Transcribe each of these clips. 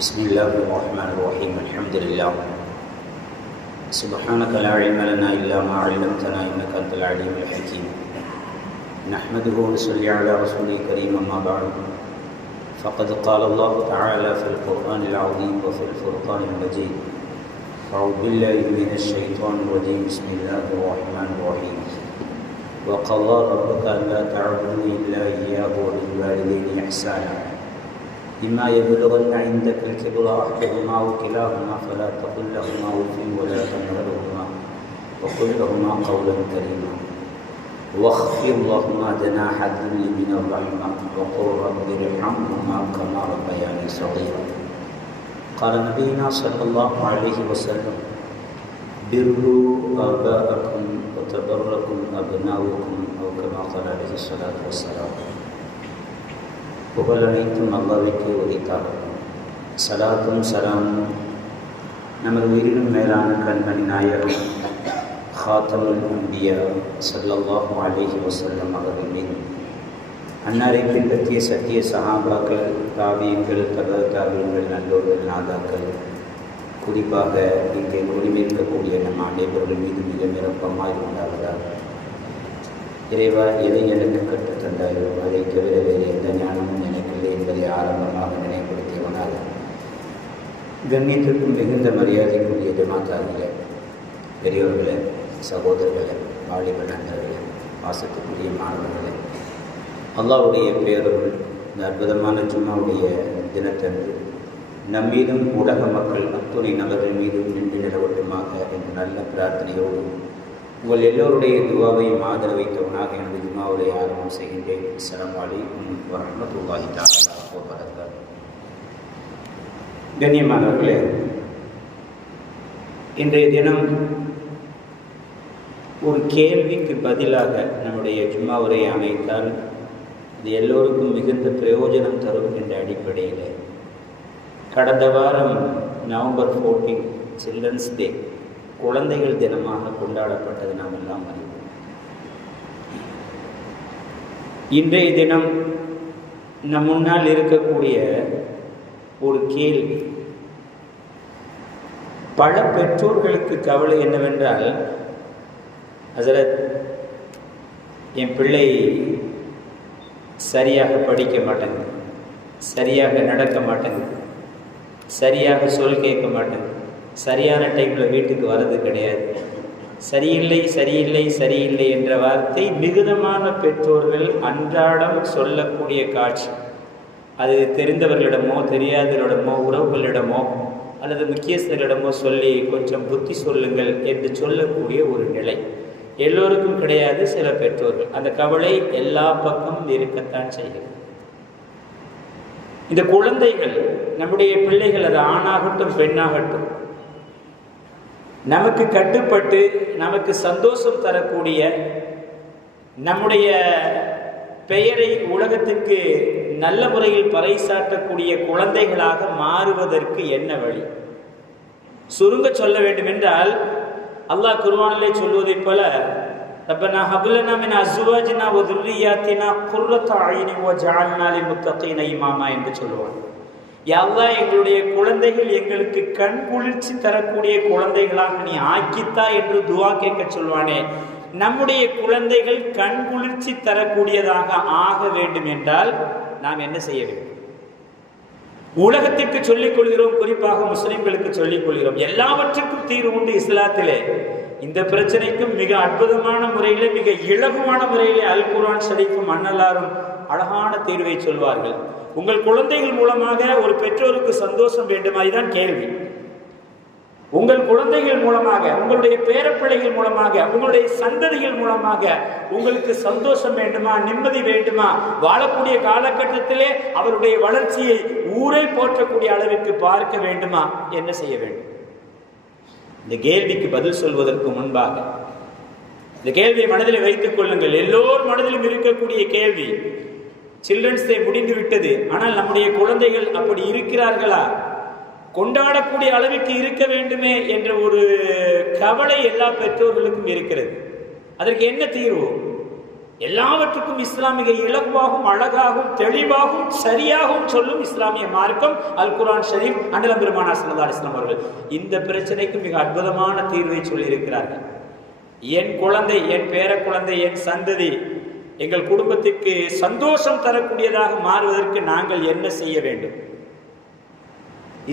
بسم الله الرحمن الرحيم الحمد لله. سبحانك لا علم لنا إلا ما علمتنا إنك أنت العليم الحكيم. نحمده ونصلي على رسوله الكريم أما بعد. فقد قال الله تعالى في القرآن العظيم وفي الفرقان المجيد أعوذ بالله من الشيطان الرجيم بسم الله الرحمن الرحيم. وقضى ربك ألا تعبدوا إلا إياه وبالوالدين إحسانا. إما يبلغن عندك الكبر أحدهما أو كلاهما فلا تقل لهما أف ولا تنهرهما وقل لهما قولا كريما. واخفض لهما جناح الذل من الرحمة وقل رب ارحمهما كما ربياني صغيرا. قال نبينا صلى الله عليه وسلم بروا آباءكم وتبركم أبناؤكم أو كما قال عليه الصلاة والسلام. புகழ் அனைத்தும் அல்லாவிற்கு உரித்தார். சலாத்தும் சலாமும் நமது உயிரினும் மேலான கண்மணி நாயகம் ஹாத்தமுல் அம்பியா சல்லல்லாஹு அலைஹி வசல்லம் அவர்கள் மீது. அன்னாரை பின்பற்றிய சத்திய சஹாபாக்கள் தாவியங்கள் தகவல் தாவியங்கள் நல்லோர்கள் நாதாக்கள் குறிப்பாக இங்கே குடிமேற்கக்கூடிய நம் அனைவர்கள் மீது மிக நிரப்பமாய் உண்டாவதாக. இறைவா எதை எனக்கு கற்றுத்தந்தாயோ? அதை தவிர வேறு எந்த ஞானம் என்பதை ஆரம்பமாக நினைப்படுத்தியவனாக கண்ணியத்திற்கும் மிகுந்த மரியாதைக்குரிய ஜமாத்தாகிய பெரியவர்களே சகோதரர்களே வாலிப நண்பர்களே வாசத்துக்குரிய மாணவர்களே அல்லாவுடைய பேரருள் இந்த அற்புதமான ஜும்மாவுடைய தினத்தன்று நம்மீதும் ஊடக மக்கள் அத்துணை நபர்கள் மீதும் நின்று நிலவட்டுமாக என்ற நல்ல பிரார்த்தனையோடு உங்கள் எல்லோருடைய துவாவையும் ஆதரவைத்தவனாக எனது ஜுமாவுடைய ஆரம்பம் செய்கின்றேன். அஸ்ஸலாமு அலைக்கும் வரஹ்மத்துல்லாஹி தஆலா. வபரகாத்துஹு கண்ணியமானவர்களே இன்றைய தினம் ஒரு கேள்விக்கு பதிலாக நம்முடைய சும்மா உரையை அமைத்தால் இது எல்லோருக்கும் மிகுந்த பிரயோஜனம் தரும் என்ற அடிப்படையில். கடந்த வாரம் நவம்பர் ஃபோர்டீன் சில்ட்ரன்ஸ் டே குழந்தைகள் தினமாக கொண்டாடப்பட்டது நாம் எல்லாம் அறிவோம். இன்றைய தினம் நம் முன்னால் இருக்கக்கூடிய ஒரு கேள்வி. பல பெற்றோர்களுக்கு கவலை என்னவென்றால் ஹசரத் என் பிள்ளை சரியாக படிக்க மாட்டேங்குது சரியாக நடக்க மாட்டேங்குது சரியாக சொல் கேட்க மாட்டேங்குது சரியான டைமில் வீட்டுக்கு வர்றது கிடையாது. சரியில்லை சரியில்லை சரியில்லை என்ற வார்த்தை மிகுதமான பெற்றோர்கள் அன்றாடம் சொல்லக்கூடிய காட்சி. அது தெரிந்தவர்களிடமோ தெரியாதவர்களிடமோ உறவுகளிடமோ அல்லது முக்கியஸ்தர்களிடமோ சொல்லி கொஞ்சம் புத்தி சொல்லுங்கள் என்று சொல்லக்கூடிய ஒரு நிலை. எல்லோருக்கும் கிடையாது சில பெற்றோர்கள். அந்த கவலை எல்லா பக்கமும் இருக்கத்தான் செய்கிறது. இந்த குழந்தைகள் நம்முடைய பிள்ளைகள் அது ஆணாகட்டும் பெண்ணாகட்டும் நமக்கு கட்டுப்பட்டு நமக்கு சந்தோஷம் தரக்கூடிய நம்முடைய பெயரை உலகத்திற்கு நல்ல முறையில் பறைசாட்டக்கூடிய குழந்தைகளாக மாறுவதற்கு என்ன வழி? சுருங்க சொல்ல வேண்டும் என்றால் அல்லாஹ் குர்வானிலே சொல்வதைப் போல ரப்பனா ஹபுலனா மின் அஸ்வாஜினா வ துர்ரியாத்தினா குர்ரத ஓ வ ஜஅல்னா இமாமா என்று சொல்லுவான். யாவா எங்களுடைய குழந்தைகள் எங்களுக்கு கண் குளிர்ச்சி தரக்கூடிய குழந்தைகளாக நீ ஆக்கித்தா என்று துவா கேட்க சொல்வானே. நம்முடைய குழந்தைகள் கண் குளிர்ச்சி தரக்கூடியதாக ஆக வேண்டும் என்றால் நாம் என்ன செய்ய வேண்டும்? உலகத்திற்கு சொல்லிக் கொள்கிறோம் குறிப்பாக முஸ்லிம்களுக்கு சொல்லிக் கொள்கிறோம். எல்லாவற்றுக்கும் தீர்வு உண்டு இஸ்லாத்திலே. இந்த பிரச்சனைக்கும் மிக அற்புதமான முறையிலே மிக இலகுவான முறையிலே அல் குரான் ஷரீஃபும் அன்னலாரும் அழகான தீர்வை சொல்வார்கள். உங்கள் குழந்தைகள் மூலமாக ஒரு பெற்றோருக்கு சந்தோஷம் வேண்டுமா இதுதான் கேள்வி. உங்கள் குழந்தைகள் மூலமாக உங்களுடைய பேரப்பிள்ளைகள் மூலமாக உங்களுடைய சந்ததிகள் மூலமாக உங்களுக்கு சந்தோஷம் வேண்டுமா நிம்மதி வேண்டுமா? வாழக்கூடிய காலகட்டத்திலே அவருடைய வளர்ச்சியை ஊரை போற்றக்கூடிய அளவிற்கு பார்க்க வேண்டுமா? என்ன செய்ய வேண்டும்? இந்த கேள்விக்கு பதில் சொல்வதற்கு முன்பாக இந்த கேள்வியை மனதில் வைத்துக் கொள்ளுங்கள். எல்லோர் மனதிலும் இருக்கக்கூடிய கேள்வி சில்ட்ரன்ஸ் டே முடிந்து விட்டது. ஆனால் நம்முடைய குழந்தைகள் அப்படி இருக்கிறார்களா? கொண்டாடக்கூடிய அளவிற்கு இருக்க வேண்டுமே என்ற ஒரு கவலை எல்லா பெற்றோர்களுக்கும் இருக்கிறது. அதற்கு என்ன தீர்வு? எல்லாவற்றுக்கும் இஸ்லாமிக இலகுவாகவும் அழகாகவும் தெளிவாகவும் சரியாகவும் சொல்லும் இஸ்லாமிய மார்க்கம் அல் குரான் ஷரீப் அண்டலம் பெருமானா சல்லா இஸ்லாம் அவர்கள் இந்த பிரச்சனைக்கு மிக அற்புதமான தீர்வை சொல்லியிருக்கிறார்கள். என் குழந்தை என் பேர குழந்தை என் சந்ததி எங்கள் குடும்பத்துக்கு சந்தோஷம் தரக்கூடியதாக மாறுவதற்கு நாங்கள் என்ன செய்ய வேண்டும்?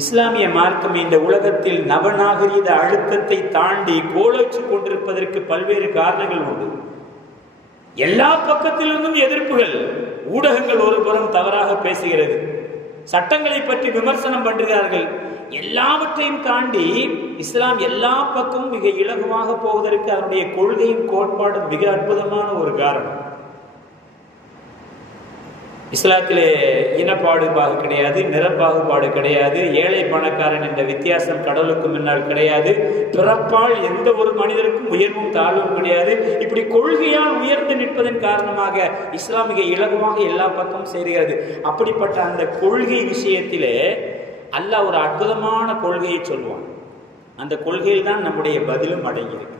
இஸ்லாமிய மார்க்கம் இந்த உலகத்தில் நவநாகரீக அழுத்தத்தை தாண்டி கோலோச்சு கொண்டிருப்பதற்கு பல்வேறு காரணங்கள் உண்டு. எல்லா பக்கத்திலிருந்தும் எதிர்ப்புகள் ஊடகங்கள் ஒருபுறம் தவறாக பேசுகிறது. சட்டங்களை பற்றி விமர்சனம் பண்ணுகிறார்கள் எல்லாவற்றையும் தாண்டி இஸ்லாம் எல்லா பக்கமும் மிக இலகுவாக போவதற்கு அதனுடைய கொள்கையும் கோட்பாடும் மிக அற்புதமான ஒரு காரணம். இஸ்லாத்திலே இனப்பாடுபாடு கிடையாது நிறப்பாகுபாடு கிடையாது ஏழை பணக்காரன் என்ற வித்தியாசம் கடவுளுக்கு முன்னால் கிடையாது. பிறப்பால் எந்த ஒரு மனிதருக்கும் உயர்வும் தாழ்வும் கிடையாது. இப்படி கொள்கையால் உயர்ந்து நிற்பதன் காரணமாக இஸ்லாமிக இலகுவாக எல்லா பக்கமும் சேர்கிறது. அப்படிப்பட்ட அந்த கொள்கை விஷயத்திலே அல்லாஹ் ஒரு அற்புதமான கொள்கையை சொல்லுவான். அந்த கொள்கையில் தான் நம்முடைய பதிலும் அடங்கியிருக்கு.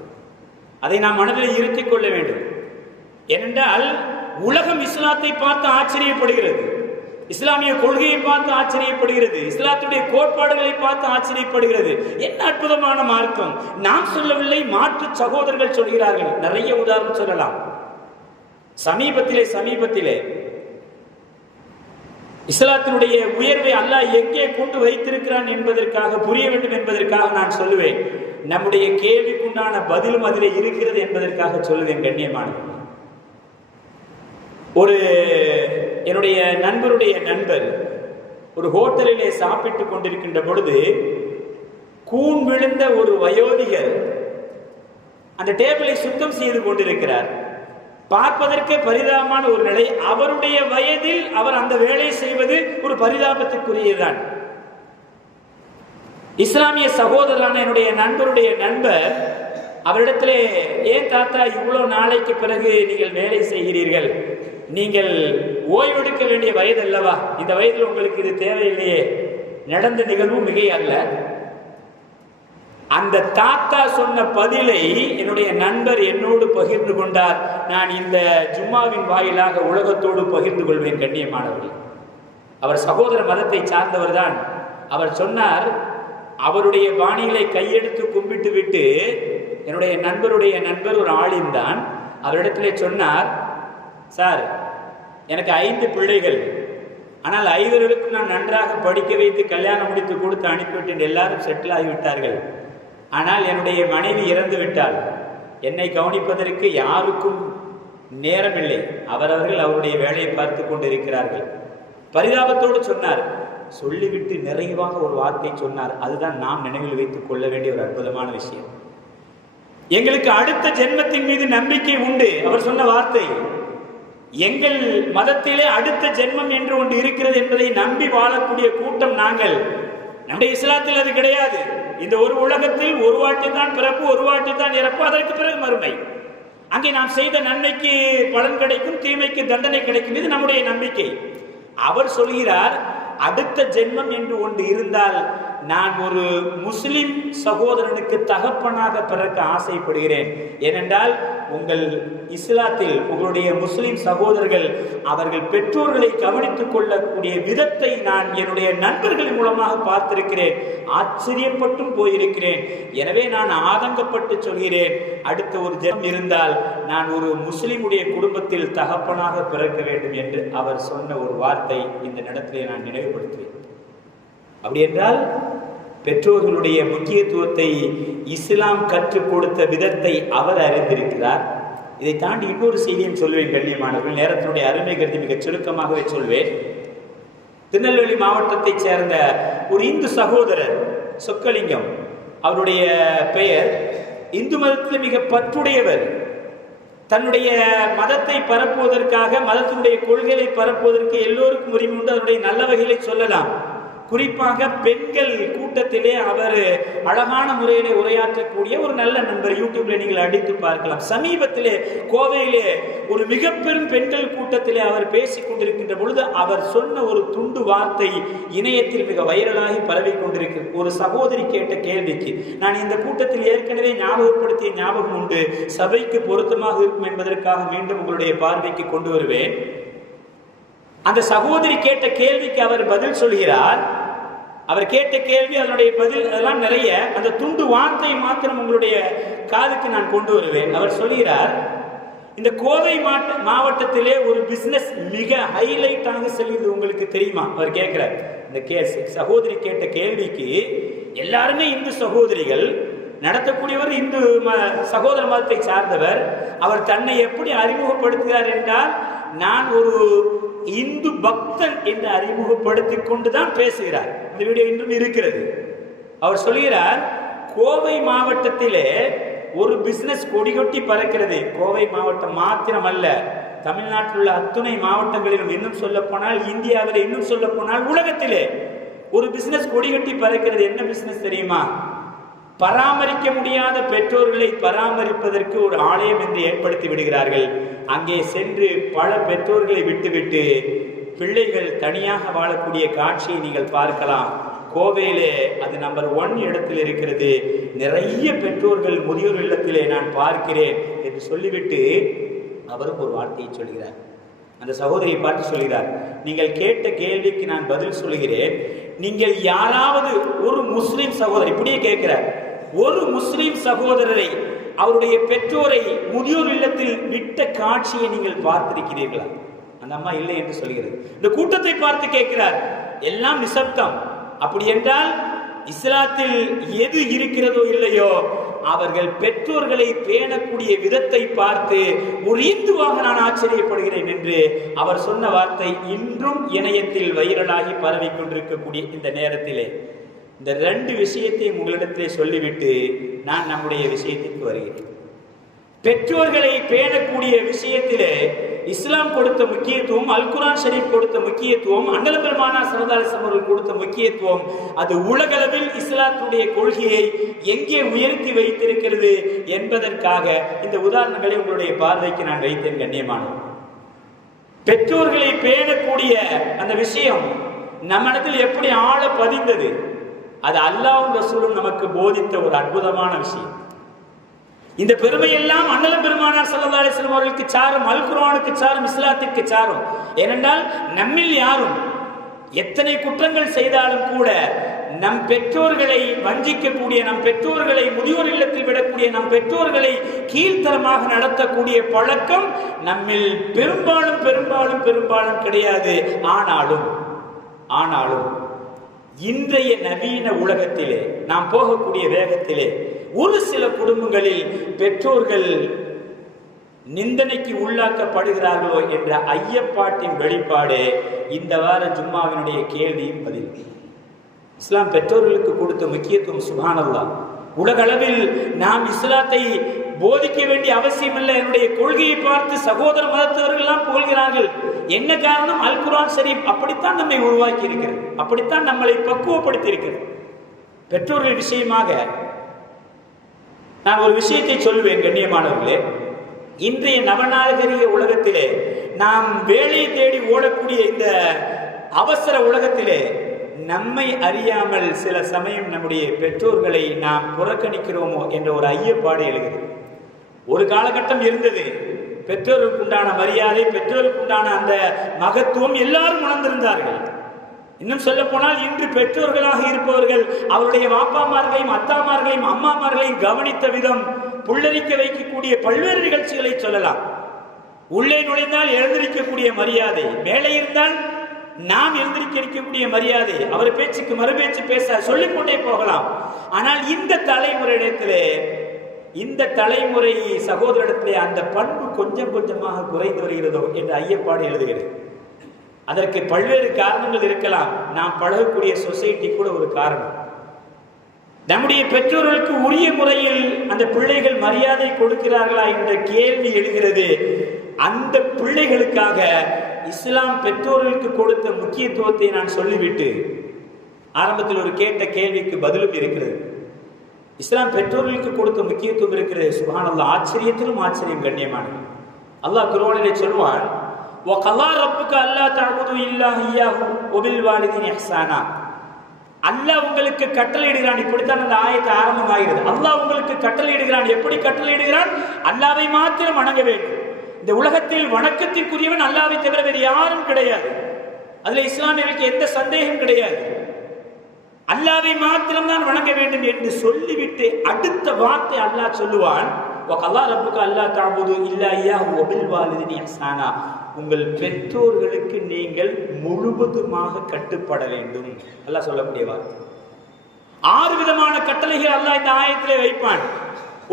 அதை நாம் மனதில் இருத்திக் கொள்ள வேண்டும். ஏனென்றால் உலகம் இஸ்லாத்தை பார்த்து ஆச்சரியப்படுகிறது. இஸ்லாமிய கொள்கையை பார்த்து ஆச்சரியப்படுகிறது. இஸ்லாத்துடைய கோட்பாடுகளை பார்த்து ஆச்சரியப்படுகிறது. என்ன அற்புதமான மார்க்கம். நாம் சொல்லவில்லை மாற்று சகோதரர்கள் சொல்கிறார்கள். நிறைய உதாரணம் சொல்லலாம். சமீபத்திலே சமீபத்திலே இஸ்லாத்தினுடைய உயர்வை அல்லாஹ் எங்கே கொண்டு வைத்திருக்கிறான் என்பதற்காக புரிய வேண்டும் என்பதற்காக நான் சொல்லுவேன். நம்முடைய கேள்விக்குண்டான பதிலும் அதில் இருக்கிறது என்பதற்காக சொல்லுவேன் கண்ணியமானது ஒரு என்னுடைய நண்பருடைய நண்பர் ஒரு ஹோட்டலிலே சாப்பிட்டு கொண்டிருக்கின்ற பொழுது கூண் விழுந்த ஒரு வயோதிகர் அந்த டேபிளை சுத்தம் செய்து கொண்டிருக்கிறார். பார்ப்பதற்கே பரிதாபமான ஒரு நிலை. அவருடைய வயதில் அவர் அந்த வேலை செய்வது ஒரு பரிதாபத்துக்குரியதுதான். இஸ்லாமிய சகோதரரான என்னுடைய நண்பருடைய நண்பர் அவரிடத்திலே ஏன் தாத்தா இவ்வளோ நாளைக்கு பிறகு நீங்கள் வேலை செய்கிறீர்கள்? நீங்கள் ஓய்வெடுக்க வேண்டிய வயது அல்லவா இந்த வயதில் உங்களுக்கு இது தேவையில்லையே. நடந்த நிகழ்வு மிகை அல்ல. அந்த தாத்தா சொன்ன பதிலை என்னுடைய நண்பர் என்னோடு பகிர்ந்து கொண்டார். நான் இந்த ஜும்மாவின் வாயிலாக உலகத்தோடு பகிர்ந்து கொள்வேன் கண்ணியமானவர்கள். அவர் சகோதர மதத்தை சார்ந்தவர் தான். அவர் சொன்னார் அவருடைய பாணிகளை கையெடுத்து கும்பிட்டு விட்டு என்னுடைய நண்பருடைய நண்பர் ஒரு ஆளின் தான் அவரிடத்திலே சொன்னார் சார் எனக்கு ஐந்து பிள்ளைகள். ஆனால் ஐவர்களுக்கும் நான் நன்றாக படிக்க வைத்து கல்யாணம் முடித்து கொடுத்து அனுப்பிவிட்டேன் எல்லாரும் செட்டில் ஆகிவிட்டார்கள் ஆனால் என்னுடைய மனைவி இறந்து விட்டால் என்னை கவனிப்பதற்கு யாருக்கும் நேரமில்லை. அவரவர்கள் அவருடைய வேலையை பார்த்து கொண்டிருக்கிறார்கள். பரிதாபத்தோடு சொன்னார். சொல்லிவிட்டு நிறைவாக ஒரு வார்த்தை சொன்னார். அதுதான் நாம் நினைவில் வைத்துக் கொள்ள வேண்டிய ஒரு அற்புதமான விஷயம். எங்களுக்கு அடுத்த ஜென்மத்தின் மீது நம்பிக்கை உண்டு. அவர் சொன்ன வார்த்தை. எங்கள் மதத்திலே அடுத்த ஜென்மம் என்று ஒன்று இருக்கிறது என்பதை நம்பி வாழக்கூடிய கூட்டம் நாங்கள். நம்முடைய இஸ்லாத்தில் அது கிடையாது. இந்த ஒரு உலகத்தில் ஒரு வாட்டி தான் பிறப்பு ஒரு வாட்டி தான் இறப்பு அதற்கு பிறகு மறுமை. அங்கே நாம் செய்த நன்மைக்கு பலன் கிடைக்கும் தீமைக்கு தண்டனை கிடைக்கும் இது நம்முடைய நம்பிக்கை. அவர் சொல்கிறார் அடுத்த ஜென்மம் என்று ஒன்று இருந்தால் நான் ஒரு முஸ்லிம் சகோதரனுக்கு தகப்பனாக பிறக்க ஆசைப்படுகிறேன். ஏனென்றால் உங்கள் இஸ்லாத்தில் உங்களுடைய முஸ்லிம் சகோதரர்கள் அவர்கள் பெற்றோர்களை கவனித்துக் கொள்ளக்கூடிய விதத்தை நான் என்னுடைய நண்பர்கள் மூலமாக பார்த்திருக்கிறேன். ஆச்சரியப்பட்டும் போயிருக்கிறேன். எனவே நான் ஆதங்கப்பட்டு சொல்கிறேன் அடுத்த ஒரு ஜென்மம் இருந்தால் நான் ஒரு முஸ்லிமுடைய குடும்பத்தில் தகப்பனாக பிறக்க வேண்டும் என்று அவர் சொன்ன ஒரு வார்த்தை இந்த நடத்திலே நான் நினைவுபடுத்துவேன். அப்படி என்றால் பெற்றோர்களுடைய முக்கியத்துவத்தை இஸ்லாம் கற்றுக் கொடுத்த விதத்தை அவர் அறிந்திருக்கிறார். இதை தாண்டி இன்னொரு செய்தியும் சொல்வேன் கண்ணியமானவர்கள். நேரத்தினுடைய அருமை கருதி மிகச் சுருக்கமாகவே சொல்வேன். திருநெல்வேலி மாவட்டத்தைச் சேர்ந்த ஒரு இந்து சகோதரர் சொக்கலிங்கம் அவருடைய பெயர் இந்து மதத்தில் மிக பற்றுடையவர். தன்னுடைய மதத்தை பரப்புவதற்காக மதத்தினுடைய கொள்கைகளை பரப்புவதற்கு எல்லோருக்கும் உரிமை உண்டு. அதனுடைய நல்ல வகைகளை சொல்லலாம். குறிப்பாக பெண்கள் கூட்டத்திலே அவர் அழகான முறையிலே உரையாற்றக்கூடிய ஒரு நல்ல நண்பர். யூடியூப்ல நீங்கள் அடித்து பார்க்கலாம். சமீபத்திலே கோவையிலே ஒரு மிக பெரும் பெண்கள் கூட்டத்திலே அவர் பேசிக் கொண்டிருக்கின்ற பொழுது அவர் சொன்ன ஒரு துண்டு வார்த்தை இணையத்தில் மிக வைரலாகி பரவி கொண்டிருக்கு. ஒரு சகோதரி கேட்ட கேள்விக்கு நான் இந்த கூட்டத்தில் ஏற்கனவே ஞாபகப்படுத்திய ஞாபகம் உண்டு. சபைக்கு பொருத்தமாக இருக்கும் என்பதற்காக மீண்டும் உங்களுடைய பார்வைக்கு கொண்டு வருவேன். அந்த சகோதரி கேட்ட கேள்விக்கு அவர் பதில் சொல்கிறார். அவர் கேட்ட கேள்வி அதனுடைய பதில் அதெல்லாம் நிறைய. அந்த துண்டு வார்த்தை மாத்திரம் உங்களுடைய காதுக்கு நான் கொண்டு வருவேன். அவர் சொல்கிறார் இந்த கோவை மாவட்ட மாவட்டத்திலே ஒரு பிசினஸ் மிக ஹைலைட்டாக செல்கிறது உங்களுக்கு தெரியுமா? அவர் கேட்கிறார். இந்த கேஸ் சகோதரி கேட்ட கேள்விக்கு எல்லாருமே இந்து சகோதரிகள் நடத்தக்கூடியவர் இந்து சகோதர மதத்தை சார்ந்தவர். அவர் தன்னை எப்படி அறிமுகப்படுத்துகிறார் என்றால் நான் ஒரு இந்து பக்தன் என்று அறிமுகப்படுத்திக் கொண்டுதான் பேசுகிறார். இந்த வீடியோ இன்றும் இருக்கிறது. அவர் சொல்கிறார் கோவை மாவட்டத்திலே ஒரு பிசினஸ் கொடிகொட்டி பறக்கிறது. கோவை மாவட்டம் மாத்திரம் அல்ல தமிழ்நாட்டில் உள்ள அத்துணை மாவட்டங்களிலும் இன்னும் சொல்ல போனால் இந்தியாவில் இன்னும் சொல்ல போனால் உலகத்திலே ஒரு பிசினஸ் கொடிகட்டி பறக்கிறது. என்ன பிசினஸ் தெரியுமா? பராமரிக்க முடியாத பெற்றோர்களை பராமரிப்பதற்கு ஒரு ஆலயம் என்று ஏற்படுத்தி விடுகிறார்கள். அங்கே சென்று பல பெற்றோர்களை விட்டுவிட்டு பிள்ளைகள் தனியாக வாழக்கூடிய காட்சியை நீங்கள் பார்க்கலாம். கோவையிலே அது நம்பர் ஒன் இடத்தில் இருக்கிறது. நிறைய பெற்றோர்கள் முதியோர் இல்லத்திலே நான் பார்க்கிறேன் என்று சொல்லிவிட்டு அவரும் ஒரு வார்த்தையை சொல்கிறார். அந்த சகோதரியை பார்த்து சொல்கிறார் நீங்கள் கேட்ட கேள்விக்கு நான் பதில் சொல்கிறேன் நீங்கள் யாராவது ஒரு முஸ்லிம் சகோதரி இப்படியே கேட்கிறார். ஒரு முஸ்லிம் சகோதரரை அவருடைய பெற்றோரை முதியோர் இல்லத்தில் விட்ட காட்சியை நீங்கள் பார்த்திருக்கிறீர்களா? அந்த அம்மா இல்லை என்று சொல்கிறது. இந்த கூட்டத்தை பார்த்து கேட்கிறார் எல்லாம் நிசப்தம். அப்படி என்றால் இஸ்லாத்தில் எது இருக்கிறதோ இல்லையோ அவர்கள் பெற்றோர்களை பேணக்கூடிய விதத்தை பார்த்து ஒரு இந்துவாக நான் ஆச்சரியப்படுகிறேன் என்று அவர் சொன்ன வார்த்தை இன்றும் இணையத்தில் வைரலாகி பரவி கொண்டிருக்கக்கூடிய இந்த நேரத்திலே. இந்த ரெண்டு விஷயத்தையும் உங்களிடத்திலே சொல்லிவிட்டு நான் நம்முடைய விஷயத்திற்கு வருகிறேன். பெற்றோர்களை பேணக்கூடிய விஷயத்திலே இஸ்லாம் கொடுத்த முக்கியத்துவம் அல்குரான் ஷரீப் கொடுத்த முக்கியத்துவம் அண்ணல பெருமானா சரதாலிசம் அவர்கள் கொடுத்த முக்கியத்துவம் அது உலகளவில் இஸ்லாத்துடைய கொள்கையை எங்கே உயர்த்தி வைத்திருக்கிறது என்பதற்காக இந்த உதாரணங்களை உங்களுடைய பார்வைக்கு நான் வைத்தேன் கண்ணியமானது பெற்றோர்களை பேணக்கூடிய அந்த விஷயம் நம்மிடத்தில் எப்படி ஆழ பதிந்தது? அது அல்லாவும் ரசூலும் நமக்கு போதித்த ஒரு அற்புதமான விஷயம். இந்த பெருமையெல்லாம் அண்ணலம் பெருமானார் சல்லா அலிஸ்லாம் அவர்களுக்கு சாரும் அல் குரானுக்கு சாரும் இஸ்லாத்திற்கு சாரும். ஏனென்றால் நம்மில் யாரும் எத்தனை குற்றங்கள் செய்தாலும் கூட நம் பெற்றோர்களை வஞ்சிக்கக்கூடிய நம் பெற்றோர்களை முதியோர் இல்லத்தில் விடக்கூடிய நம் பெற்றோர்களை கீழ்த்தரமாக நடத்தக்கூடிய பழக்கம் நம்மில் பெரும்பாலும் பெரும்பாலும் பெரும்பாலும் கிடையாது. ஆனாலும் ஆனாலும் இன்றைய நவீன உலகத்திலே நாம் போகக்கூடிய வேகத்திலே ஒரு சில குடும்பங்களில் பெற்றோர்கள் நிந்தனைக்கு உள்ளாக்கப்படுகிறார்களோ என்ற ஐயப்பாட்டின் வெளிப்பாடு இந்த வார ஜும்மாவினுடைய கேள்வியும் பதில். இஸ்லாம் பெற்றோர்களுக்கு கொடுத்த முக்கியத்துவம் சுபானல்லா உலகளவில் நாம் இஸ்லாத்தை போதிக்க வேண்டிய அவசியம் இல்லை என்னுடைய கொள்கையை பார்த்து சகோதர மதத்தவர்கள் எல்லாம் புகழ்கிறார்கள். என்ன காரணம்? அல் குரான் ஷரீப் அப்படித்தான் நம்மை உருவாக்கி இருக்கிறது அப்படித்தான் நம்மளை பக்குவப்படுத்தி இருக்கிறது பெற்றோர்கள் விஷயமாக நான் ஒரு விஷயத்தை சொல்லுவேன் கண்ணியமானவர்களே. இன்றைய நவநாகரிக உலகத்திலே நாம் வேலையை தேடி ஓடக்கூடிய இந்த அவசர உலகத்திலே நம்மை அறியாமல் சில சமயம் நம்முடைய பெற்றோர்களை நாம் புறக்கணிக்கிறோமோ என்ற ஒரு ஐயப்பாடு எழுகிறது. ஒரு காலகட்டம் இருந்தது. பெற்றோருக்கு உண்டான மரியாதை பெற்றோர்களுக்கு உண்டான அந்த மகத்துவம் எல்லாரும் உணர்ந்திருந்தார்கள். இன்னும் சொல்ல போனால் இன்று பெற்றோர்களாக இருப்பவர்கள் அவருடைய வாப்பாமார்களையும் அத்தாமார்களையும் அம்மாமார்களையும் கவனித்த விதம் புள்ளரிக்க வைக்கக்கூடிய பல்வேறு நிகழ்ச்சிகளை சொல்லலாம். உள்ளே நுழைந்தால் எழுந்திருக்கக்கூடிய மரியாதை மேலே இருந்தால் நாம் எழுந்திருக்கக்கூடிய மரியாதை அவர் பேச்சுக்கு மறுபேச்சு பேச சொல்லிக்கொண்டே போகலாம். ஆனால் இந்த தலைமுறையிடத்திலே இந்த தலைமுறை சகோதரிடத்திலே அந்த பண்பு கொஞ்சம் கொஞ்சமாக குறைந்து வருகிறதோ என்று ஐயப்பாடு எழுதுகிறது. அதற்கு பல்வேறு காரணங்கள் இருக்கலாம். நாம் பழகக்கூடிய சொசைட்டி கூட ஒரு காரணம். நம்முடைய பெற்றோர்களுக்கு உரிய முறையில் அந்த பிள்ளைகள் மரியாதை கொடுக்கிறார்களா என்ற கேள்வி எழுகிறது. அந்த பிள்ளைகளுக்காக இஸ்லாம் பெற்றோர்களுக்கு கொடுத்த முக்கியத்துவத்தை நான் சொல்லிவிட்டு ஆரம்பத்தில் ஒரு கேட்ட கேள்விக்கு பதிலும் இருக்கிறது. இஸ்லாம் பெற்றோர்களுக்கு கொடுத்த முக்கியத்துவம் இருக்கிறது. சுகானல்ல ஆச்சரியத்திலும் ஆச்சரியம் கண்ணியமானது. அல்லாஹ் குர்ஆனிலே சொல்வான் وَقَضَى رَبُّكَ أَلَّا تَعْبُدُوا إِلَّا إِيَّاهُ وَبِالْوَالِدَيْنِ إِحْسَانًا அல்லாஹ் உங்களுக்கு கட்டளையிடுகிறான் இப்படித்தான் அந்த ஆயத்து ஆரம்பமாகிறது அல்லாஹ் உங்களுக்கு கட்டளையிடுகிறான் எப்படி கட்டளையிடுகிறான் அல்லாவை மாத்திரம் வணங்க வேண்டும் இந்த உலகத்தில் வணக்கத்திற்குரியவன் அல்லாவை தவிர வேறு யாரும் கிடையாது அதுல இஸ்லாமியர்களுக்கு எந்த சந்தேகம் கிடையாது அல்லாவை மாத்திரம்தான் வணங்க வேண்டும் என்று சொல்லிவிட்டு அடுத்த வார்த்தை அல்லாஹ் சொல்லுவான் வகல்லா ரப்புக்கு அல்லா தாபுது இல்லா ஐயா ஒபில் வாலிதினி அசானா உங்கள் பெற்றோர்களுக்கு நீங்கள் முழுவதுமாக கட்டுப்பட வேண்டும். அல்லா சொல்லக்கூடிய வார்த்தை. ஆறு விதமான கட்டளைகள் அல்லா இந்த ஆயத்திலே வைப்பான்.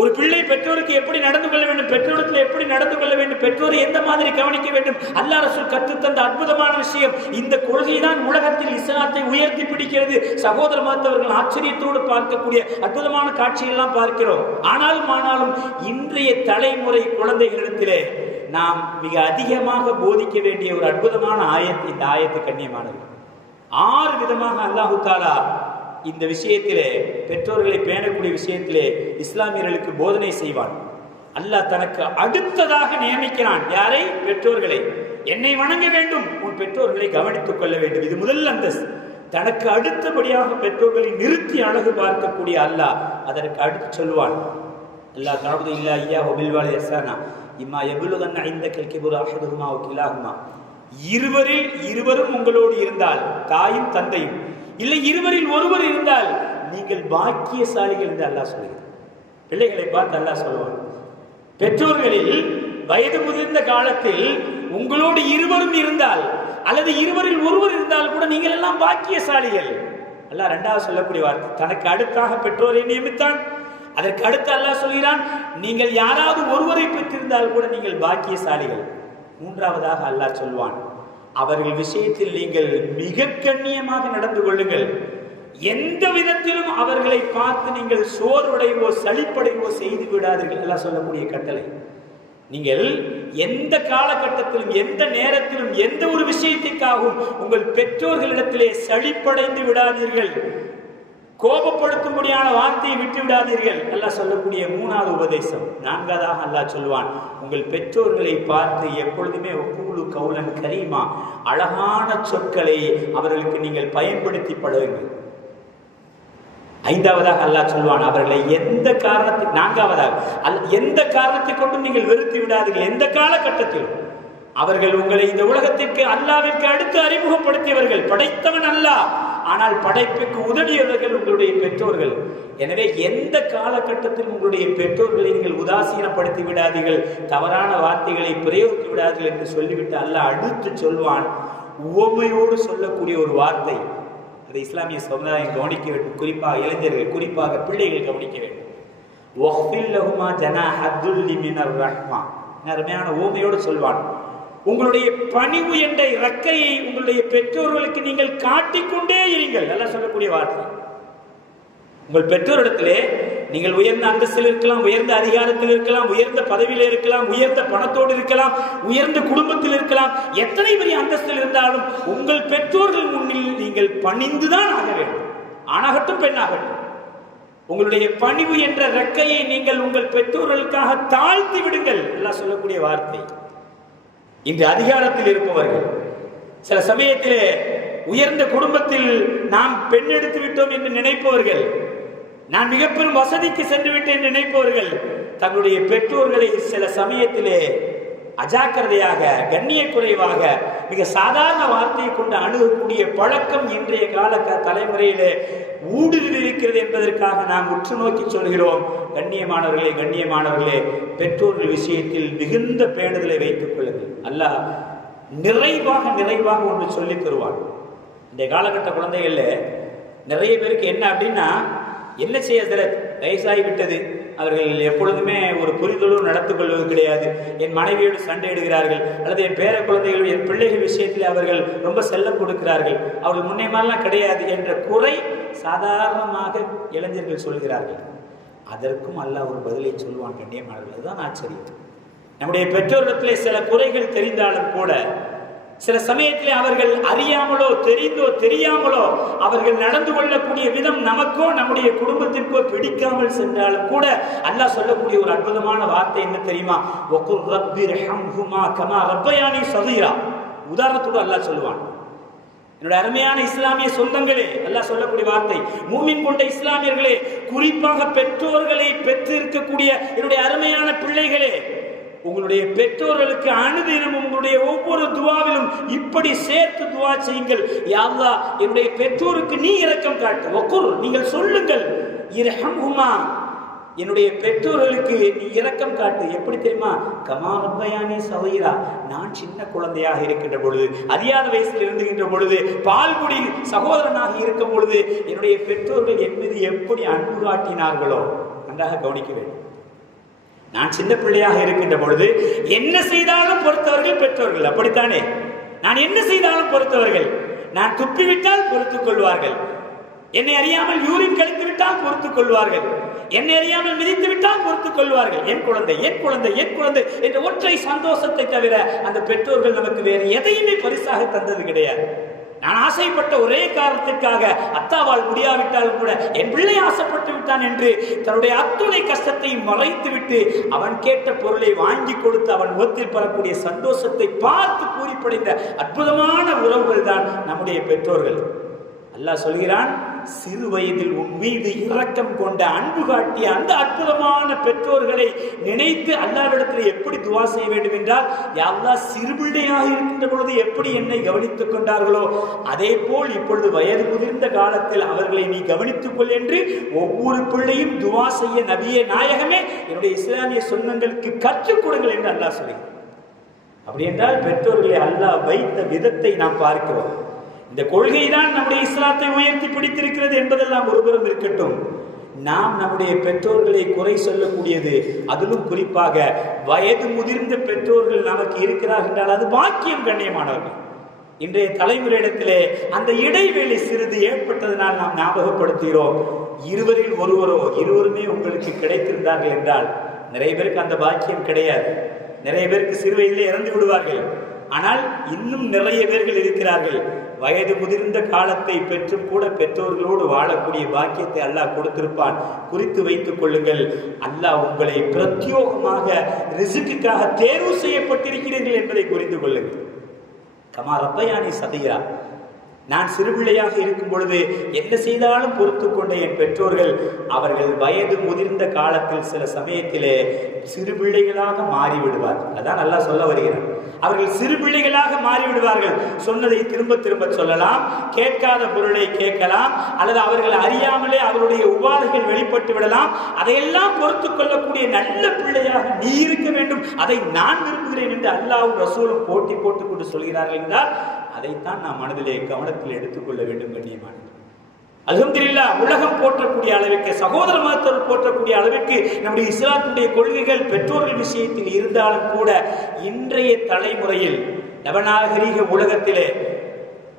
ஒரு பிள்ளை பெற்றோருக்கு எப்படி நடந்து கொள்ள வேண்டும் பெற்றோரத்தில் எப்படி நடந்து கொள்ள வேண்டும் பெற்றோரை எந்த மாதிரி கவனிக்க வேண்டும் அல்லா ரசூல் கற்றுத்தந்த அற்புதமான விஷயம். இந்த கொள்கை தான் உலகத்தில் இஸ்லாத்தை உயர்த்தி பிடிக்கிறது. சகோதர மாத்தவர்கள் ஆச்சரியத்தோடு பார்க்கக்கூடிய அற்புதமான காட்சியெல்லாம் பார்க்கிறோம். ஆனாலும் ஆனாலும் இன்றைய தலைமுறை குழந்தைகளிடத்திலே நாம் மிக அதிகமாக போதிக்க வேண்டிய ஒரு அற்புதமான ஆயத்து இந்த ஆயத்து கண்ணியமானது. ஆறு விதமாக அல்லாஹு தாலா இந்த விஷயத்திலே பெற்றோர்களை பேணக்கூடிய விஷயத்திலே இஸ்லாமியர்களுக்கு போதனை செய்வான். அல்லாஹ் தனக்கு அடுத்ததாக நியமிக்கிறான். யாரை? பெற்றோர்களை. என்னை வணங்க வேண்டும். உன் பெற்றோர்களை கவனித்துக் கொள்ள வேண்டும். இது முதல் அந்தஸ்து. தனக்கு அடுத்தபடியாக பெற்றோர்களை நிறுத்தி அழகு பார்க்கக்கூடிய அல்லாஹ் அதற்கு அடுத்து சொல்வான் அல்லாஹ் தாவது இல்லா ஐயா ஒபில்வாலி எசானா இம்மா எபுலுகன் ஐந்த கில்கிபுர் அஹதுகுமா கிலாகுமா இருவரில் இருவரும் உங்களோடு இருந்தால் தாயும் தந்தையும். இல்லை இருவரில் ஒருவர் இருந்தால் நீங்கள் பாக்கியசாலிகள் என்று அல்லாஹ் சொல்லுகிறார். பிள்ளைகளை பார்த்து அல்லாஹ் சொல்லுவான் பெற்றோர்களில் வயது முதிர்ந்த காலத்தில் உங்களோடு இருவரும் இருந்தால் அல்லது இருவரில் ஒருவர் இருந்தால் கூட நீங்கள் எல்லாம் பாக்கியசாலிகள். அல்லாஹ் ரெண்டாவது சொல்லக்கூடிய வார்த்தை தனக்கு அடுத்தாக பெற்றோரை நியமித்தான். அதற்கு அடுத்து அல்லாஹ் சொல்கிறான் நீங்கள் யாராவது ஒருவரை பெற்றிருந்தால் கூட நீங்கள் பாக்கியசாலிகள். மூன்றாவதாக அல்லாஹ் சொல்வான் அவர்கள் விஷயத்தில் நீங்கள் மிக கண்ணியமாக நடந்து கொள்ளுங்கள். எந்த விதத்திலும் அவர்களை பார்த்து நீங்கள் சோர்வடைவோ சளிப்படைவோ செய்து விடாதீர்கள். எல்லாம் சொல்லக்கூடிய கட்டளை. நீங்கள் எந்த காலகட்டத்திலும் எந்த நேரத்திலும் எந்த ஒரு விஷயத்திற்காகவும் உங்கள் பெற்றோர்களிடத்திலே சளிப்படைந்து விடாதீர்கள். கோபப்படுத்தும்படியான வார்த்தையை விட்டு விடாதீர்கள் அல்லாஹ் சொல்லக்கூடிய மூணாவது உபதேசம். நான்காவதாக அல்லாஹ் சொல்வான் உங்கள் பெற்றோர்களை பார்த்து எப்பொழுதுமே ஒப்புழு கவுலன் கரீமா அழகான சொற்களை அவர்களுக்கு நீங்கள் பயன்படுத்தி பழகுங்கள். ஐந்தாவதாக அல்லாஹ் சொல்வான் அவர்களை எந்த காரணத்தை நான்காவதாக அல் எந்த காரணத்தை கொண்டும் நீங்கள் வெறுத்து விடாதீர்கள். எந்த காலகட்டத்திலும் அவர்கள் உங்களை இந்த உலகத்திற்கு அல்லாவிற்கு அடுத்து அறிமுகப்படுத்தியவர்கள். படைத்தவன் அல்லாஹ். ஆனால் படைப்புக்கு உதவியவர்கள் உங்களுடைய பெற்றோர்கள். எனவே எந்த காலகட்டத்தில் உங்களுடைய பெற்றோர்களை நீங்கள் உதாசீனப்படுத்தி விடாதீர்கள் தவறான வார்த்தைகளை பிரயோகித்து விடாதீர்கள் என்று சொல்லிவிட்டு அல்ல அடுத்து சொல்வான். உவமையோடு சொல்லக்கூடிய ஒரு வார்த்தை. அதை இஸ்லாமிய சமுதாயம் கவனிக்க வேண்டும். குறிப்பாக இளைஞர்கள் குறிப்பாக பிள்ளைகள் கவனிக்க வேண்டும். ஒஹ்பில்லஹுமா ஜனா அப்துல்லி மினர் ரஹ்மா அருமையான ஓமையோடு சொல்வான். உங்களுடைய பணிவு என்ற இறக்கையை உங்களுடைய பெற்றோர்களுக்கு நீங்கள் காட்டிக்கொண்டே இருங்கள். நல்லா சொல்லக்கூடிய வார்த்தை. உங்கள் பெற்றோரிடத்திலே நீங்கள் உயர்ந்த அந்தஸ்தில் இருக்கலாம் உயர்ந்த அதிகாரத்தில் இருக்கலாம் உயர்ந்த பதவியில் இருக்கலாம் உயர்ந்த பணத்தோடு இருக்கலாம் உயர்ந்த குடும்பத்தில் இருக்கலாம் எத்தனை பெரிய அந்தஸ்தில் இருந்தாலும் உங்கள் பெற்றோர்கள் முன்னில் நீங்கள் பணிந்துதான் ஆக வேண்டும். ஆணாகட்டும் பெண்ணாகட்டும். உங்களுடைய பணிவு என்ற ரெக்கையை நீங்கள் உங்கள் பெற்றோர்களுக்காக தாழ்த்தி விடுங்கள். எல்லாம் சொல்லக்கூடிய வார்த்தை. இன்று அதிகாரத்தில் இருப்பவர்கள். சில சமயத்திலே உயர்ந்த குடும்பத்தில் நாம் பெண் எடுத்து விட்டோம் என்று நினைப்பவர்கள் நான் மிக பெரும் வசதிக்கு சென்று விட்டேன் என்று நினைப்பவர்கள் தங்களுடைய பெற்றோர்களை சில சமயத்திலே அஜாக்கிரதையாக கண்ணிய குறைவாக மிக சாதாரண வார்த்தையை கொண்டு அணுகக்கூடிய பழக்கம் இன்றைய கால தலைமுறையிலே ஊடுருவி இருக்கிறது என்பதற்காக நாம் உற்று நோக்கி சொல்கிறோம். கண்ணியமானவர்களே கண்ணியமானவர்களே பெற்றோர்கள் விஷயத்தில் மிகுந்த பேணுதலை வைத்துக் கொள்ளுங்கள். அல்ல நிறைவாக நிறைவாக ஒன்று சொல்லித் தருவான். இந்த காலகட்ட குழந்தைகள்ல நிறைய பேருக்கு என்ன அப்படின்னா என்ன செய்ய வயசாகி விட்டது அவர்கள் எப்பொழுதுமே ஒரு புரிதலும் நடத்து கொள்வது கிடையாது. என் மனைவியோடு சண்டையிடுகிறார்கள் அல்லது என் பேர குழந்தைகள் என் பிள்ளைகள் விஷயத்தில் அவர்கள் ரொம்ப செல்லம் கொடுக்கிறார்கள். அவர்கள் முன்னே மாதிரிலாம் கிடையாது என்ற குறை சாதாரணமாக இளைஞர்கள் சொல்கிறார்கள். அதற்கும் அல்ல ஒரு பதிலை சொல்வான் கண்ணியமானவர்கள். அதுதான் ஆச்சரியம். நம்முடைய பெற்றோரிடத்திலே சில குறைகள் தெரிந்தாலும் கூட சில சமயத்தில் அவர்கள் அறியாமலோ தெரிந்தோ தெரியாமலோ அவர்கள் நடந்து கொள்ளக்கூடிய விதம் நமக்கோ நம்முடைய குடும்பத்திற்கோ பிடிக்காமல் சென்றாலும் கூட அல்லாஹ் சொல்லக்கூடிய ஒரு அற்புதமான வார்த்தை என்ன தெரியுமா? ஒகுர் ரப்பி ரஹம்ஹுமா கமா ரப்பயானி சதீரா உதாரணத்தோடு அல்லாஹ் சொல்லுவான். என்னோட அருமையான இஸ்லாமிய சொந்தங்களே அல்லாஹ் சொல்லக்கூடிய வார்த்தை மூமின் கொண்ட இஸ்லாமியர்களே குறிப்பாக பெற்றோர்களை பெற்றிருக்கக்கூடிய என்னுடைய அருமையான பிள்ளைகளே உங்களுடைய பெற்றோர்களுக்கு அனுதினமும் உங்களுடைய ஒவ்வொரு துவாவிலும் இப்படி சேர்த்து துவா செய்யுங்கள். யாவ்லா என்னுடைய பெற்றோருக்கு நீ இரக்கம் காட்டு. ஒக்குர் நீங்கள் சொல்லுங்கள். இரஹம்ஹுமா. என்னுடைய பெற்றோர்களுக்கு நீ இரக்கம் காட்டு. எப்படி தெரியுமா? கமாரப்பயானி சதைரா நான் சின்ன குழந்தையாக இருக்கின்ற பொழுது அறியாத வயசில் இருந்துகின்ற பொழுது பால்குடி சகோதரனாக இருக்கும் பொழுது என்னுடைய பெற்றோர்கள் என் மீது எப்படி அன்பு காட்டினார்களோ நன்றாக கவனிக்க வேண்டும். நான் சின்ன பிள்ளையாக இருக்கின்ற பொழுது என்ன செய்தாலும் பொறுத்தவர்கள் பெற்றோர்கள். அப்படித்தானே? நான் என்ன செய்தாலும் பொறுத்தவர்கள். நான் துப்பிவிட்டால் பொறுத்துக் கொள்வார்கள். என்னை அறியாமல் யூரின் கழித்து விட்டால் பொறுத்துக் கொள்வார்கள். என்னை அறியாமல் மிதித்து விட்டால் பொறுத்துக் கொள்வார்கள். என் குழந்தை என் குழந்தை என் குழந்தை என்ற ஒற்றை சந்தோஷத்தை தவிர அந்த பெற்றோர்கள் நமக்கு வேறு எதையுமே பரிசாக தந்தது கிடையாது. நான் ஆசைப்பட்ட ஒரே காரணத்திற்காக அத்தாவால் முடியாவிட்டாலும் கூட என் பிள்ளை ஆசைப்பட்டு விட்டான் என்று தன்னுடைய அத்துணை கஷ்டத்தை மறைத்து விட்டு அவன் கேட்ட பொருளை வாங்கி கொடுத்து அவன் முகத்தில் பெறக்கூடிய சந்தோஷத்தை பார்த்து கூறிப்படைந்த அற்புதமான உறவுகள் தான் நம்முடைய பெற்றோர்கள். அல்லாஹ் சொல்கிறான் சிறு வயதில் உன் மீது இரக்கம் கொண்ட அன்பு காட்டிய அந்த அற்புதமான பெற்றோர்களை நினைத்து அல்லாவிடத்தில் எப்படி துவா செய்ய வேண்டும் என்றால் அல்லாஹ் சிறுபிள்ளையாக இருக்கின்ற பொழுது எப்படி என்னை கவனித்துக் கொண்டார்களோ அதே போல் இப்பொழுது வயது முதிர்ந்த காலத்தில் அவர்களை நீ கவனித்துக் கொள் என்று ஒவ்வொரு பிள்ளையும் துவா செய்ய நபியே நாயகமே என்னுடைய இஸ்லாமிய சொந்தங்களுக்கு கற்றுக் கொடுங்கள் என்று அல்லாஹ் சொல்லி அப்படி என்றால் பெற்றோர்களை அல்லாஹ் வைத்த விதத்தை நாம் பார்க்கிறோம். இந்த கொள்கை தான் நம்முடைய இஸ்லாத்தை உயர்த்தி பிடித்திருக்கிறது என்பதெல்லாம் ஒருபுறம் இருக்கட்டும். நாம் நம்முடைய பெற்றோர்களை குறை சொல்லக்கூடியது அதிலும் குறிப்பாக வயது முதிர்ந்த பெற்றோர்கள் நமக்கு இருக்கிறார்கள் என்றால் அது பாக்கியம் கண்ணியமானவர்கள். இன்றைய தலைமுறையிடத்திலே அந்த இடைவெளி சிறிது ஏற்பட்டதனால் நாம் ஞாபகப்படுத்துகிறோம். இருவரில் ஒருவரோ இருவருமே உங்களுக்கு கிடைத்திருந்தார்கள் என்றால் நிறைய பேருக்கு அந்த பாக்கியம் கிடையாது. நிறைய பேருக்கு சிறு வயதிலே இறந்து விடுவார்கள். ஆனால் இன்னும் நிறைய பேர்கள் இருக்கிறார்கள். வயது முதிர்ந்த காலத்தை பெற்றும் கூட பெற்றோர்களோடு வாழக்கூடிய பாக்கியத்தை அல்லாஹ் கொடுத்திருப்பான். குறித்து வைத்துக் கொள்ளுங்கள். அல்லாஹ் உங்களை பிரத்யோகமாக ரிசுக்குக்காக தேர்வு செய்யப்பட்டிருக்கிறீர்கள் என்பதை புரிந்து கொள்ளுங்கள். கமா ரப்பயானி சதையா நான் சிறுபிள்ளையாக இருக்கும் பொழுது என்ன செய்தாலும் பொறுத்து கொண்ட என் பெற்றோர்கள் அவர்கள் வயது முதிர்ந்த காலத்தில் சில சமயத்திலே சிறுபிள்ளைகளாக மாறிவிடுவார்கள் அதான் நல்லா சொல்ல வருகிறார். அவர்கள் சிறுபிள்ளைகளாக மாறிவிடுவார்கள். சொன்னதை திரும்ப திரும்ப சொல்லலாம். கேட்காத பொருளை கேட்கலாம். அல்லது அவர்கள் அறியாமலே அவருடைய உபாதைகள் வெளிப்பட்டு விடலாம். அதையெல்லாம் பொறுத்து கொள்ளக்கூடிய நல்ல பிள்ளையாக நீ இருக்க வேண்டும். அதை நான் விரும்புகிறேன் என்று அல்லாவும் ரசூலும் போட்டி போட்டுக் கொண்டு சொல்கிறார்கள் என்றால் அதைத்தான் நாம் மனதிலே கவனத்தில் எடுத்துக்கொள்ள வேண்டும் கண்ணியமான அலமதுல்லா உலகம் போற்றக்கூடிய அளவிற்கு சகோதர மதத்தவர் போற்றக்கூடிய அளவிற்கு நம்முடைய இஸ்லாத்துடைய கொள்கைகள் பெற்றோர்கள் விஷயத்தில் இருந்தாலும் கூட இன்றைய தலைமுறையில் நவநாகரீக உலகத்திலே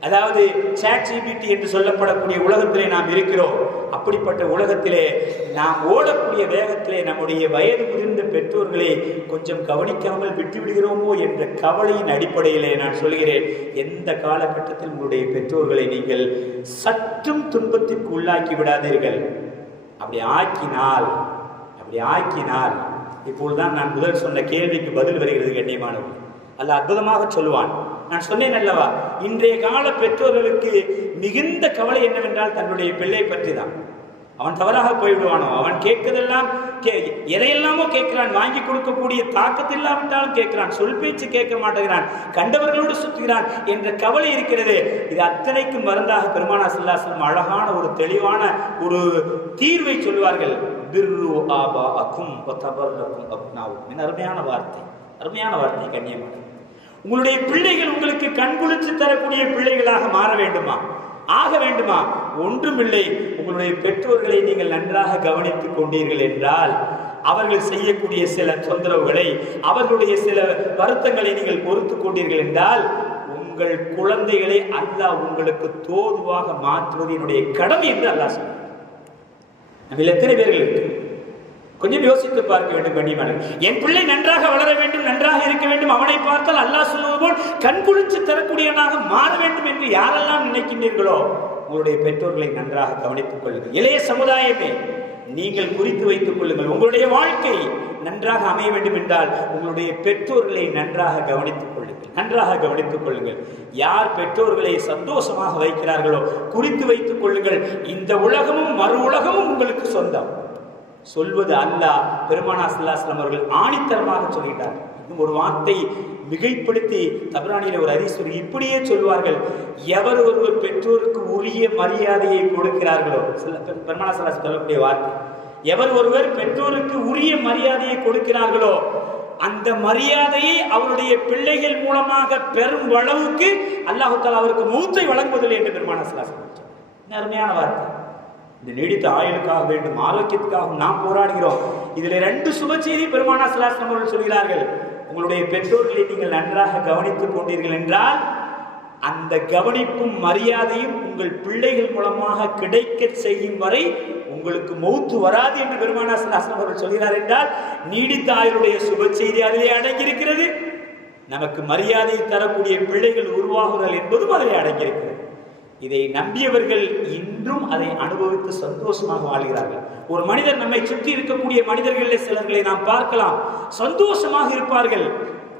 அதாவது சாட் ஜிபிடி என்று சொல்லப்படக்கூடிய உலகத்திலே நாம் இருக்கிறோம். அப்படிப்பட்ட உலகத்திலே நாம் ஓடக்கூடிய வேகத்திலே நம்முடைய வயது முதிர்ந்த பெற்றோர்களை கொஞ்சம் கவனிக்காமல் விட்டு விடுகிறோமோ என்ற கவலையின் அடிப்படையிலே நான் சொல்கிறேன் எந்த காலகட்டத்தில் உங்களுடைய பெற்றோர்களை நீங்கள் சற்றும் துன்பத்திற்கு உள்ளாக்கி விடாதீர்கள். அப்படி ஆக்கினால் அப்படி ஆக்கினால் இப்பொழுதுதான் நான் முதல் சொன்ன கேள்விக்கு பதில் வருகிறது கண்ணியமானவர்கள். அல்ல அற்புதமாக சொல்லுவான். நான் சொன்னேன் அல்லவா இன்றைய கால பெற்றோர்களுக்கு மிகுந்த கவலை என்னவென்றால் தன்னுடைய பிள்ளை பற்றி தான் அவன் தவறாக போய்விடுவானோ? அவன் கேட்கதெல்லாம் கே எதையெல்லாமோ கேட்கிறான் வாங்கி கொடுக்கக்கூடிய தாக்கத்தில் இல்லாவிட்டாலும் கேட்கிறான் சொல் பேச்சு கேட்க மாட்டேங்கிறான் கண்டவர்களோடு சுற்றுகிறான் என்ற கவலை இருக்கிறது இது அத்தனைக்கும் மருந்தாக பெருமானா செல்லாசலம் அழகான ஒரு தெளிவான ஒரு தீர்வை சொல்வார்கள் பிர்ரு ஆபா அக்கும் அப்னாவும். அருமையான வார்த்தை அருமையான வார்த்தை கண்ணியமான உங்களுடைய பிள்ளைகள் உங்களுக்கு கண்குளிச்சு தரக்கூடிய பிள்ளைகளாக மாற வேண்டுமா? ஆக வேண்டுமா? ஒன்றுமில்லை. உங்களுடைய பெற்றோர்களை நீங்கள் நன்றாக கவனித்துக் கொண்டீர்கள் என்றால் அவர்கள் செய்யக்கூடிய சில தொந்தரவுகளை அவர்களுடைய சில வருத்தங்களை நீங்கள் பொறுத்து கொண்டீர்கள் என்றால் உங்கள் குழந்தைகளை அல்லாஹ் உங்களுக்கு தோதுவாக மாற்றுவது என்னுடைய கடமை என்று அல்லாஹ் சொல்றார் நம்ம எத்தனை பேர்கள் இருக்கு? கொஞ்சம் யோசித்து பார்க்க வேண்டும் கண்ணியமான என் பிள்ளை நன்றாக வளர வேண்டும் நன்றாக இருக்க வேண்டும் அவனை பார்த்தால் அல்லாஹ் சொல்லுவது போல் கண்குளிச்சு தரக்கூடியவனாக மாற வேண்டும் என்று யாரெல்லாம் நினைக்கின்றீர்களோ உங்களுடைய பெற்றோர்களை நன்றாக கவனித்துக் கொள்ளுங்கள். இளைய சமுதாயமே நீங்கள் குறித்து வைத்துக் கொள்ளுங்கள். உங்களுடைய வாழ்க்கை நன்றாக அமைய வேண்டும் என்றால் உங்களுடைய பெற்றோர்களை நன்றாக கவனித்துக் கொள்ளுங்கள். நன்றாக கவனித்துக் கொள்ளுங்கள். யார் பெற்றோர்களை சந்தோஷமாக வைக்கிறார்களோ குறித்து வைத்துக் கொள்ளுங்கள். இந்த உலகமும் மறு உலகமும் உங்களுக்கு சொந்தம். சொல்வது அல்லாஹ் பெருமானா சல்லாஸ்லாம் அவர்கள் ஆணித்தரமாக சொல்கிறார் இன்னும் ஒரு வார்த்தை மிகைப்படுத்தி தபரானியில ஒரு ஹதீஸ் இப்படியே சொல்வார்கள் எவர் ஒருவர் பெற்றோருக்கு உரிய மரியாதையை கொடுக்கிறார்களோ? சில பெருமானா சல்லாஸ் சொல்லக்கூடிய வார்த்தை. எவர் ஒருவர் பெற்றோருக்கு உரிய மரியாதையை கொடுக்கிறார்களோ அந்த மரியாதையை அவருடைய பிள்ளைகள் மூலமாக பெறும் அளவுக்கு அல்லாஹு தாலா அவருக்கு மூத்தை வழங்குவதில்லை என்று பெருமான சல்லாஸ் அருமையான வார்த்தை. இந்த நீடித்த ஆயுளுக்காக வேண்டும் ஆரோக்கியத்துக்காக நாம் போராடுகிறோம். இதில் ரெண்டு சுப செய்தி பெருமானா சிலாசனம் அவர்கள் சொல்கிறார்கள். உங்களுடைய பெற்றோர்களை நீங்கள் நன்றாக கவனித்துக் கொண்டீர்கள் என்றால் அந்த கவனிப்பும் மரியாதையும் உங்கள் பிள்ளைகள் மூலமாக கிடைக்க செய்யும் வரை உங்களுக்கு மௌத்து வராது என்று பெருமானா சிலாசனம் அவர்கள் சொல்கிறார் என்றால் நீடித்த ஆயுளுடைய சுப செய்தி அதிலே அடங்கியிருக்கிறது. நமக்கு மரியாதை தரக்கூடிய பிள்ளைகள் உருவாகுதல் என்பதும் அதிலே அடங்கியிருக்கிறது. இதை நம்பியவர்கள் இன்றும் அதை அனுபவித்து சந்தோஷமாக வாழ்கிறார்கள். ஒரு மனிதர் நம்மை சுற்றி இருக்கக்கூடிய மனிதர்களில் சிலர்களை நாம் பார்க்கலாம். சந்தோஷமாக இருப்பார்கள்.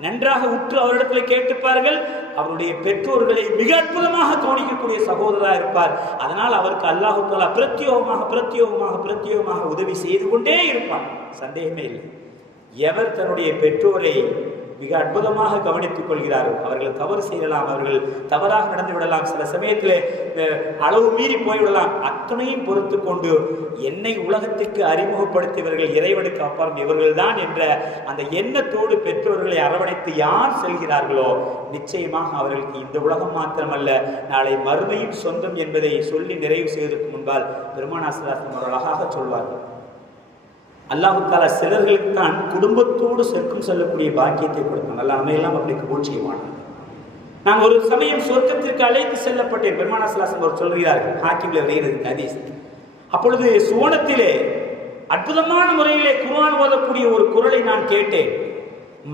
நன்றாக உற்று அவரிடத்தில் கேட்டுப்பார்கள். அவருடைய பெற்றோர்களை மிக அற்புதமாக கவனிக்கக்கூடிய சகோதரராக இருப்பார். அதனால் அவருக்கு அல்லாஹு தாலா பிரத்யோகமாக பிரத்யோகமாக பிரத்யோகமாக உதவி செய்து கொண்டே இருப்பார் சந்தேகமே இல்லை. எவர் தன்னுடைய பெற்றோரை மிக அற்புதமாக கவனித்துக் கொள்கிறார்கள். அவர்கள் தவறு செய்யலாம் அவர்கள் தவறாக நடந்து விடலாம். சில சமயத்தில் அளவு மீறி போய்விடலாம் அத்தனையும் பொறுத்து கொண்டு என்னை உலகத்திற்கு அறிமுகப்படுத்தியவர்கள் இறைவனுக்கு அப்புறம் இவர்கள்தான் என்ற அந்த எண்ணத்தோடு பெற்றோர்களை அரவணைத்து யார் செல்கிறார்களோ நிச்சயமாக அவர்களுக்கு இந்த உலகம் மாத்திரமல்ல நாளை மறுமையும் சொந்தம் என்பதை சொல்லி நிறைவு செய்வதற்கு முன்பால் பெருமானாசிராசன் அவர்கள் அழகாக சொல்வார்கள். அல்லாஹு தாலா சிலர்களுக்கு தான் குடும்பத்தோடு சொர்க்கம் செல்லக்கூடிய பாக்கியத்தை கொடுத்தான். அல்ல நம்மையெல்லாம் அப்படி கபூல் செய்வானாங்க நான் ஒரு சமயம் சொர்க்கத்திற்கு அழைத்து செல்லப்பட்டேன். பெருமானா சிலாசம் அவர் சொல்கிறார்கள் ஹாக்கிம்ல வருகிறது ஹதீஸ். அப்பொழுது சுவனத்திலே அற்புதமான முறையிலே குர்ஆன் ஓதக்கூடிய ஒரு குரலை நான் கேட்டேன்.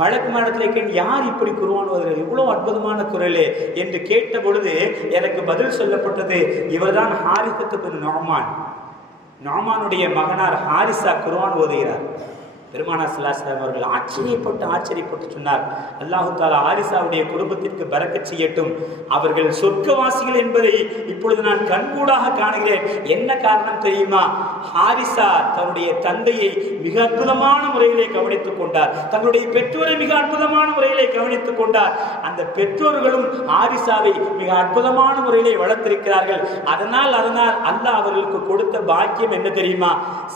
மழக்கு மாடத்திலே கேட்டு யார் இப்படி குர்ஆன் இவ்வளோ அற்புதமான குரலே. என்று கேட்ட பொழுது எனக்கு பதில் சொல்லப்பட்டது இவர்தான் ஹாரிசத்து பின் நொமான் நாமானுடைய மகனார் ஹாரிசா குர்வான் ஓதுகிறார். பெருமானா சிலாஸ்லாம் அவர்கள் ஆச்சரியப்பட்டு ஆச்சரியப்பட்டு சொன்னார். அல்லாஹு தாலா ஆரிசாவுடைய குடும்பத்திற்கு பறக்க செய்யட்டும். அவர்கள் சொர்க்கவாசிகள் என்பதை இப்பொழுது நான் கண்கூடாக காணுகிறேன். என்ன காரணம் தெரியுமா? ஹாரிசா தன்னுடைய தந்தையை மிக அற்புதமான முறையிலே கவனித்துக் கொண்டார். தங்களுடைய பெற்றோரை மிக அற்புதமான முறையிலே கவனித்துக் கொண்டார். அந்த பெற்றோர்களும் ஹாரிசாவை மிக அற்புதமான முறையிலே வளர்த்திருக்கிறார்கள். அதனால் அதனால் அல்லாஹ் அவர்களுக்கு கொடுத்த பாக்கியம் என்ன தெரியுமா?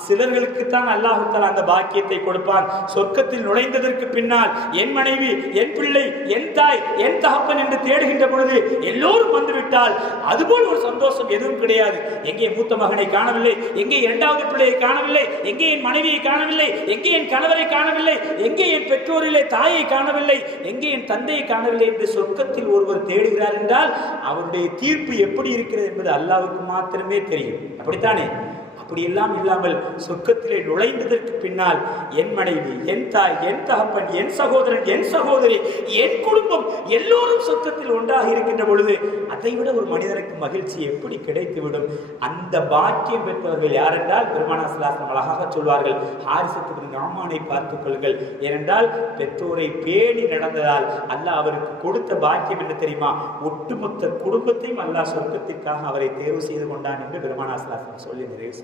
சிலர்களுக்கு தான் அல்லாஹு தாலா அந்த பாக்கியத்தை கொடுப்பான். சொர்க்கத்தில் நுழைந்ததற்கு பின்னால் என் மனைவி என் பிள்ளை என் தாய் என் தகப்பன் என்று தேடுகின்ற பொழுது எல்லோரும் வந்துவிட்டால் அதுபோல் ஒரு சந்தோஷம் எதுவும் கிடையாது. எங்கே மூத்த மகனை காணவில்லை எங்கே இரண்டாவது பிள்ளையை காணவில்லை எங்கே என் மனைவியை காணவில்லை எங்கே என் கணவரை காணவில்லை எங்கே என் பெற்றோரிலே தாயை காணவில்லை எங்கே என் தந்தையை காணவில்லை என்று சொர்க்கத்தில் ஒருவர் தேடுகிறார் என்றால் அவருடைய தீர்ப்பு எப்படி இருக்கிறது என்பது அல்லாவுக்கு மாத்திரமே தெரியும். அப்படித்தானே? அப்படியெல்லாம் இல்லாமல் சொர்க்கத்திலே நுழைந்ததற்கு பின்னால் என் மனைவி என் தாய் என் தகப்பன் என் சகோதரன் என் சகோதரி என் குடும்பம் எல்லோரும் சொர்க்கத்தில் ஒன்றாக இருக்கின்ற பொழுது அதை விட ஒரு மனிதனுக்கு மகிழ்ச்சி எப்படி கிடைத்துவிடும்? அந்த பாக்கியம் பெற்றவர்கள் யாரென்றால் பெருமானா சிலாசனம் அழகாக சொல்வார்கள். ஹாரிசத்துக்கு நாமானை பார்த்துக் கொள்ளுங்கள். ஏனென்றால் பெற்றோரை பேணி நடந்ததால் அல்லாஹ் அவருக்கு கொடுத்த பாக்கியம் என்ன தெரியுமா? ஒட்டுமொத்த குடும்பத்தையும் அல்லாஹ் சொர்க்கத்திற்காக அவரை தேர்வு செய்து கொண்டான் என்று பெருமானா சிலாசனம் சொல்லி நிறைவு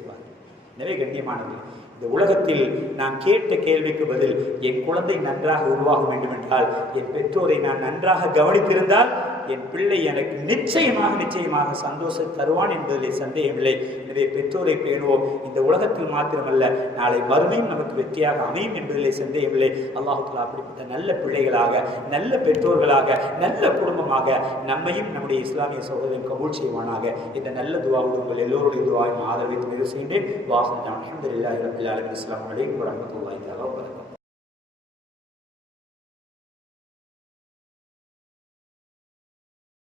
எனவே கண்ணியமானவர்கள் இந்த உலகத்தில் நான் கேட்ட கேள்விக்கு பதில் என் குழந்தை நன்றாக உருவாக வேண்டும் என்றால் என் பெற்றோரை நான் நன்றாக கவனித்திருந்தால் என் பிள்ளை எனக்கு நிச்சயமாக நிச்சயமாக சந்தோஷம் தருவான் என்பதிலே சந்தேகமில்லை. எனவே பெற்றோரை பேணுவோம். இந்த உலகத்தில் மாத்திரமல்ல நாளை மறுமையும் நமக்கு வெற்றியாக அமையும் என்பதிலே சந்தேகமில்லை. அல்லாஹு அப்படிப்பட்ட நல்ல பிள்ளைகளாக நல்ல பெற்றோர்களாக நல்ல குடும்பமாக நம்மையும் நம்முடைய இஸ்லாமிய சகோதரன் கபூல் செய்வானாக. இந்த நல்ல துவாவோடு உங்கள் எல்லோருடைய துவாயும் ஆதரவை நிறைவு செய்கின்றேன். வாசன் அலமதுல்லாஹி ரபில் அலமின் இஸ்லாம் வலைக்கம் வரமத்துல்லாஹி